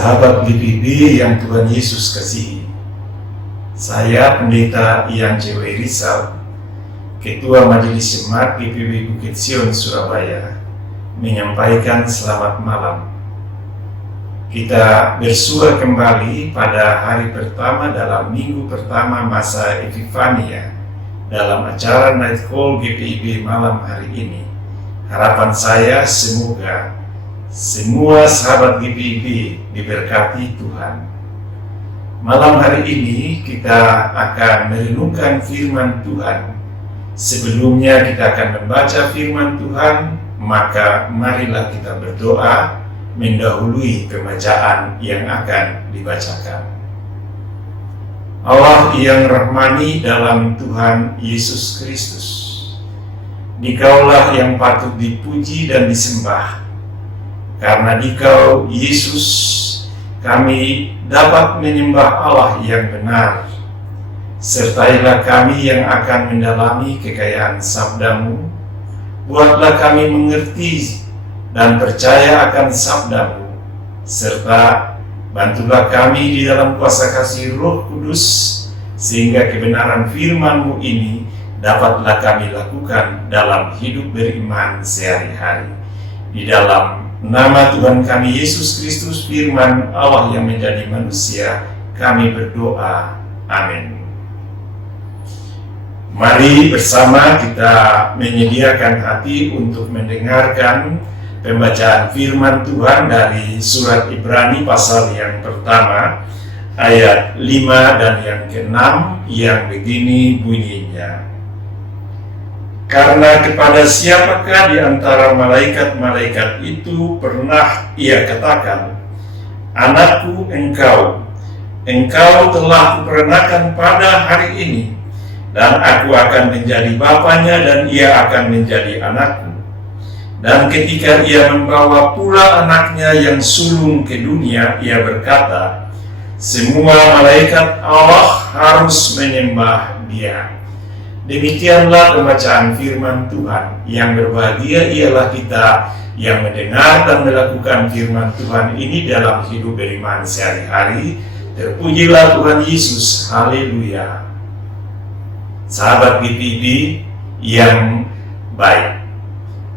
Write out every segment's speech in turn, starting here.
Sahabat GPIB yang Tuhan Yesus kasihi, saya Pendeta Ian Cewek Rizal, Ketua Majelis Jemaat GPIB Bukit Sion Surabaya, menyampaikan selamat malam. Kita bersua kembali pada hari pertama dalam minggu pertama masa Epifania dalam acara Night Call GPIB malam hari ini. Harapan saya semoga semua sahabat GPIB diberkati Tuhan. Malam hari ini kita akan merenungkan firman Tuhan. Sebelumnya kita akan membaca firman Tuhan, maka marilah kita berdoa mendahului pembacaan yang akan dibacakan. Allah yang rahmani dalam Tuhan Yesus Kristus, Dikaulah yang patut dipuji dan disembah. Karena Dikau, Yesus, kami dapat menyembah Allah yang benar. Sertailah kami yang akan mendalami kekayaan sabda-Mu. Buatlah kami mengerti dan percaya akan sabda-Mu. Serta bantulah kami di dalam kuasa kasih Roh Kudus, sehingga kebenaran firman-Mu ini dapatlah kami lakukan dalam hidup beriman sehari-hari. Di dalam nama Tuhan kami Yesus Kristus, firman Allah yang menjadi manusia, kami berdoa. Amin. Mari bersama kita menyediakan hati untuk mendengarkan pembacaan firman Tuhan dari surat Ibrani pasal yang pertama, ayat 5 dan yang ke-6 yang begini bunyinya. Karena kepada siapakah di antara malaikat-malaikat itu pernah ia katakan, "Anakku engkau telah kuperanakan pada hari ini, dan aku akan menjadi bapanya dan ia akan menjadi anakku." Dan ketika ia membawa pula anaknya yang sulung ke dunia, ia berkata, "Semua malaikat Allah harus menyembah Dia." Demikianlah pembacaan firman Tuhan. Yang berbahagia ialah kita yang mendengar dan melakukan firman Tuhan ini dalam hidup beriman sehari-hari. Terpujilah Tuhan Yesus. Haleluya. Sahabat GPIB yang baik,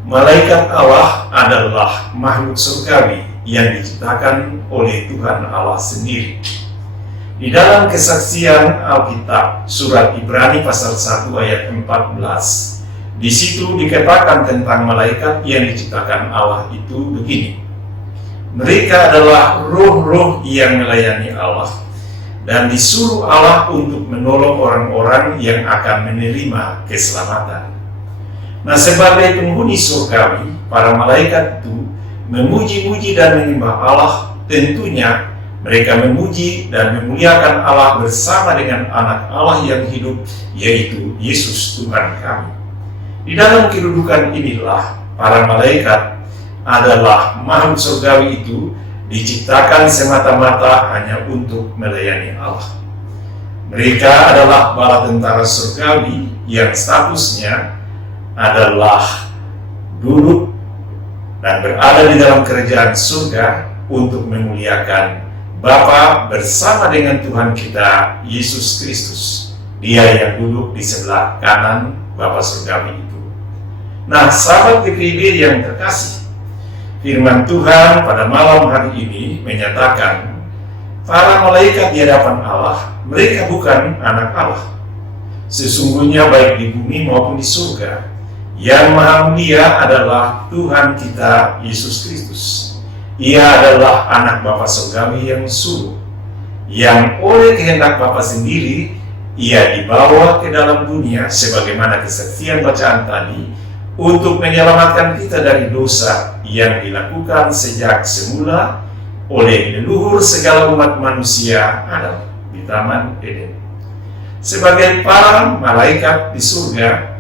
malaikat Allah adalah makhluk surgawi yang diciptakan oleh Tuhan Allah sendiri. Di dalam kesaksian Alkitab, surat Ibrani pasal 1 ayat 14, di situ dikatakan tentang malaikat yang diciptakan Allah itu begini. Mereka adalah roh-roh yang melayani Allah dan disuruh Allah untuk menolong orang-orang yang akan menerima keselamatan. Nah, sebagai penghuni surgawi, para malaikat itu memuji-muji dan menyembah Allah. Tentunya mereka memuji dan memuliakan Allah bersama dengan anak Allah yang hidup, yaitu Yesus Tuhan kami. Di dalam kedudukan inilah para malaikat adalah makhluk surgawi itu diciptakan semata-mata hanya untuk melayani Allah. Mereka adalah bala tentara surgawi yang statusnya adalah duduk dan berada di dalam kerajaan surga untuk memuliakan Bapa bersama dengan Tuhan kita Yesus Kristus. Dia yang duduk di sebelah kanan Bapa surgawi itu. Nah, sahabat GPIB yang terkasih, firman Tuhan pada malam hari ini menyatakan para malaikat di hadapan Allah, mereka bukan anak Allah. Sesungguhnya baik di bumi maupun di surga, yang maha mulia adalah Tuhan kita Yesus Kristus. Ia adalah anak Bapa surgawi yang sulung, yang oleh kehendak Bapa sendiri ia dibawa ke dalam dunia sebagaimana kesaksian bacaan tadi, untuk menyelamatkan kita dari dosa yang dilakukan sejak semula oleh leluhur segala umat manusia, Adam, di Taman Eden. Sebagai para malaikat di surga,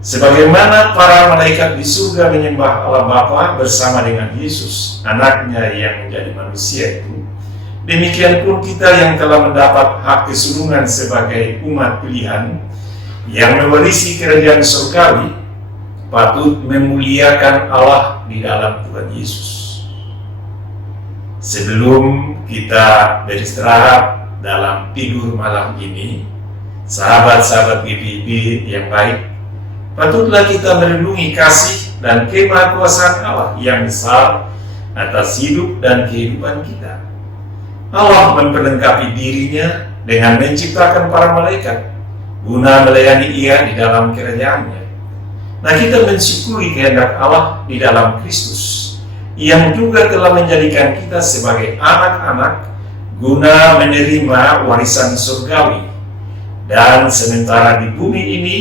sebagaimana para malaikat di surga menyembah Allah Bapa bersama dengan Yesus, anaknya yang menjadi manusia itu, demikian pun kita yang telah mendapat hak kesulungan sebagai umat pilihan, yang mewarisi kerajaan surgawi, patut memuliakan Allah di dalam Tuhan Yesus. Sebelum kita beristirahat dalam tidur malam ini, sahabat-sahabat GPIB yang baik, patutlah kita merenungi kasih dan kemahakuasaan Allah yang besar atas hidup dan kehidupan kita. Allah memperlengkapi dirinya dengan menciptakan para malaikat guna melayani Ia di dalam kerajaan-Nya. Nah, kita mensyukuri kehendak Allah di dalam Kristus yang juga telah menjadikan kita sebagai anak-anak guna menerima warisan surgawi. Dan sementara di bumi ini,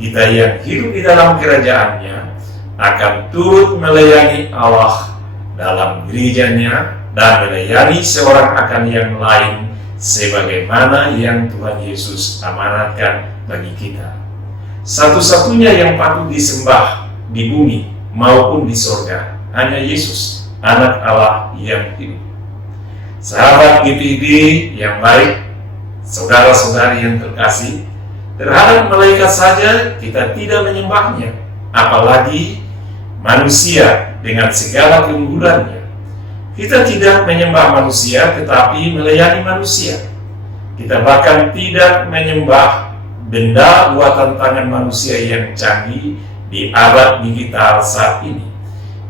kita yang hidup di dalam kerajaan-Nya akan turut melayani Allah dalam gereja-Nya dan melayani seorang akan yang lain sebagaimana yang Tuhan Yesus amanatkan bagi kita. Satu-satunya yang patut disembah di bumi maupun di sorga hanya Yesus, anak Allah yang hidup. Sahabat GPIB yang baik, saudara-saudari yang terkasih, terhadap malaikat saja kita tidak menyembahnya, apalagi manusia dengan segala keunggulannya. Kita tidak menyembah manusia, tetapi melayani manusia. Kita bahkan tidak menyembah benda buatan tangan manusia yang canggih di abad digital saat ini.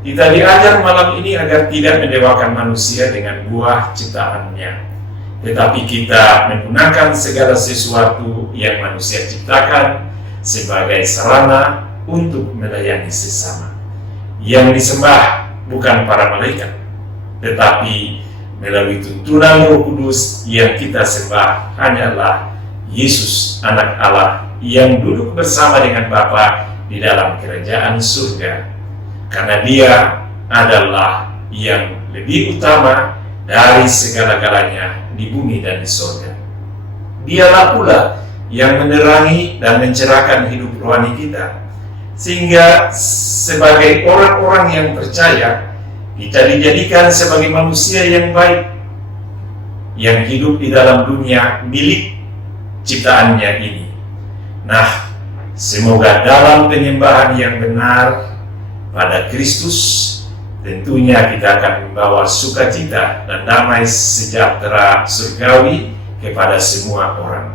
Kita diajar malam ini agar tidak mendewakan manusia dengan buah ciptaannya, tetapi kita menggunakan segala sesuatu yang manusia ciptakan sebagai sarana untuk melayani sesama. Yang disembah bukan para malaikat, tetapi melalui tuntunan Roh Kudus yang kita sembah hanyalah Yesus, anak Allah yang duduk bersama dengan Bapa di dalam kerajaan surga. Karena Dia adalah yang lebih utama dari segala-galanya di bumi dan di surga. Dialah pula yang menerangi dan mencerahkan hidup rohani kita, sehingga sebagai orang-orang yang percaya, kita dijadikan sebagai manusia yang baik, yang hidup di dalam dunia milik ciptaannya ini. Nah, semoga dalam penyembahan yang benar pada Kristus, tentunya kita akan membawa sukacita dan damai sejahtera surgawi kepada semua orang.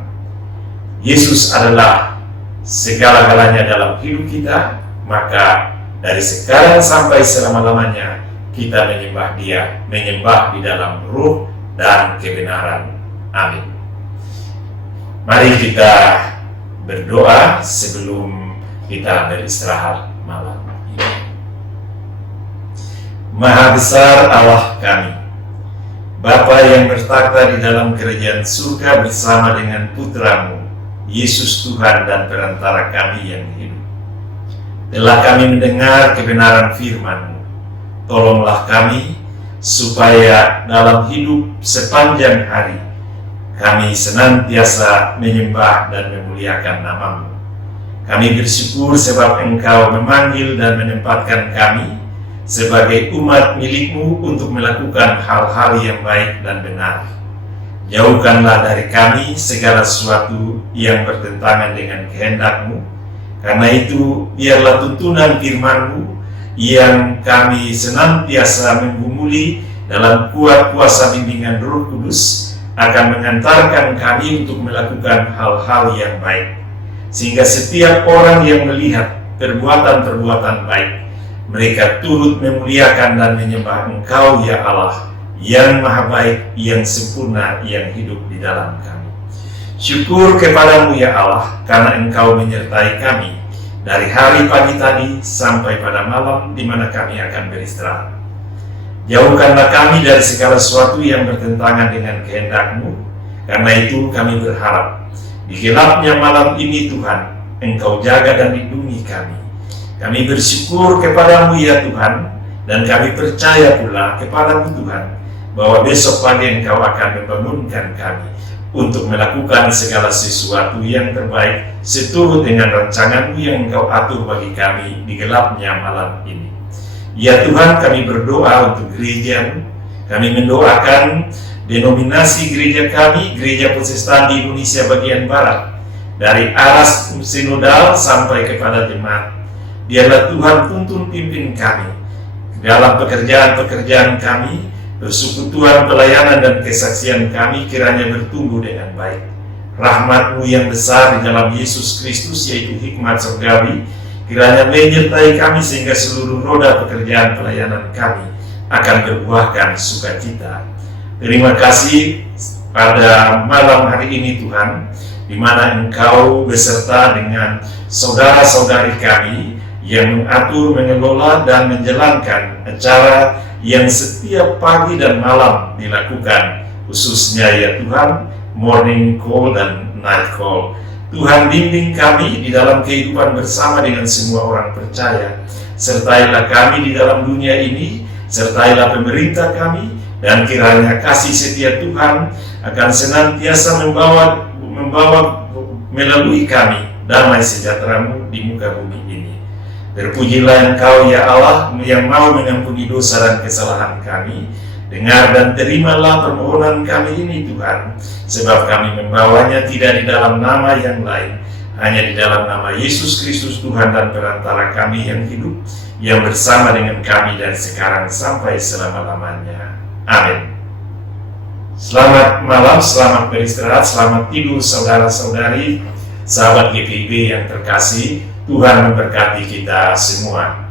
Yesus adalah segala-galanya dalam hidup kita, maka dari sekarang sampai selama-lamanya kita menyembah Dia, menyembah di dalam roh dan kebenaran. Amin. Mari kita berdoa sebelum kita beristirahat malam ini. Maha besar Allah kami, Bapa yang bertakhta di dalam kerajaan surga bersama dengan Putra-Mu, Yesus Tuhan dan perantara kami yang hidup. Telah kami mendengar kebenaran firman-Mu. Tolonglah kami supaya dalam hidup sepanjang hari kami senantiasa menyembah dan memuliakan nama-Mu. Kami bersyukur sebab Engkau memanggil dan menempatkan kami sebagai umat milik-Mu untuk melakukan hal-hal yang baik dan benar. Jauhkanlah dari kami segala sesuatu yang bertentangan dengan kehendak-Mu. Karena itu, biarlah tuntunan firman-Mu yang kami senantiasa menggumuli dalam kuat kuasa bimbingan Roh Kudus akan mengantarkan kami untuk melakukan hal-hal yang baik, sehingga setiap orang yang melihat perbuatan-perbuatan baik, mereka turut memuliakan dan menyembah Engkau, ya Allah, yang maha baik, yang sempurna, yang hidup di dalam kami. Syukur kepadamu, ya Allah, karena Engkau menyertai kami dari hari pagi tadi sampai pada malam di mana kami akan beristirahat. Jauhkanlah kami dari segala sesuatu yang bertentangan dengan kehendak-Mu. Karena itu kami berharap di gelapnya malam ini, Tuhan, Engkau jaga dan lindungi kami. Kami bersyukur kepadamu, ya Tuhan, dan kami percaya pula kepadamu, Tuhan, bahwa besok pagi Engkau akan membangunkan kami untuk melakukan segala sesuatu yang terbaik seturut dengan rancangan-Mu yang Engkau atur bagi kami di gelapnya malam ini. Ya Tuhan, kami berdoa untuk gereja-Mu. Kami mendoakan denominasi gereja kami, Gereja Protestan di Indonesia bagian Barat, dari aras sinodal sampai kepada jemaat. Biarlah Tuhan tuntun pimpin kami dalam pekerjaan-pekerjaan kami, persekutuan, pelayanan, dan kesaksian kami kiranya bertumbuh dengan baik. Rahmat-Mu yang besar di dalam Yesus Kristus, yaitu hikmat surgawi, kiranya menyertai kami sehingga seluruh roda pekerjaan pelayanan kami akan berbuahkan sukacita. Terima kasih pada malam hari ini Tuhan, di mana Engkau beserta dengan saudara-saudari kami yang mengatur, mengelola, dan menjalankan acara yang setiap pagi dan malam dilakukan, khususnya ya Tuhan, morning call dan night call. Tuhan, bimbing kami di dalam kehidupan bersama dengan semua orang percaya. Sertailah kami di dalam dunia ini, sertailah pemerintah kami, dan kiranya kasih setia Tuhan akan senantiasa membawa melalui kami damai sejahtera-Mu di muka bumi ini. Terpujilah Engkau ya Allah yang mau mengampuni dosa dan kesalahan kami. Dengar dan terimalah permohonan kami ini Tuhan, sebab kami membawanya tidak di dalam nama yang lain, hanya di dalam nama Yesus Kristus Tuhan dan perantara kami yang hidup, yang bersama dengan kami dari sekarang sampai selama-lamanya. Amin. Selamat malam, selamat beristirahat, selamat tidur saudara-saudari, sahabat GPIB yang terkasih. Tuhan memberkati kita semua.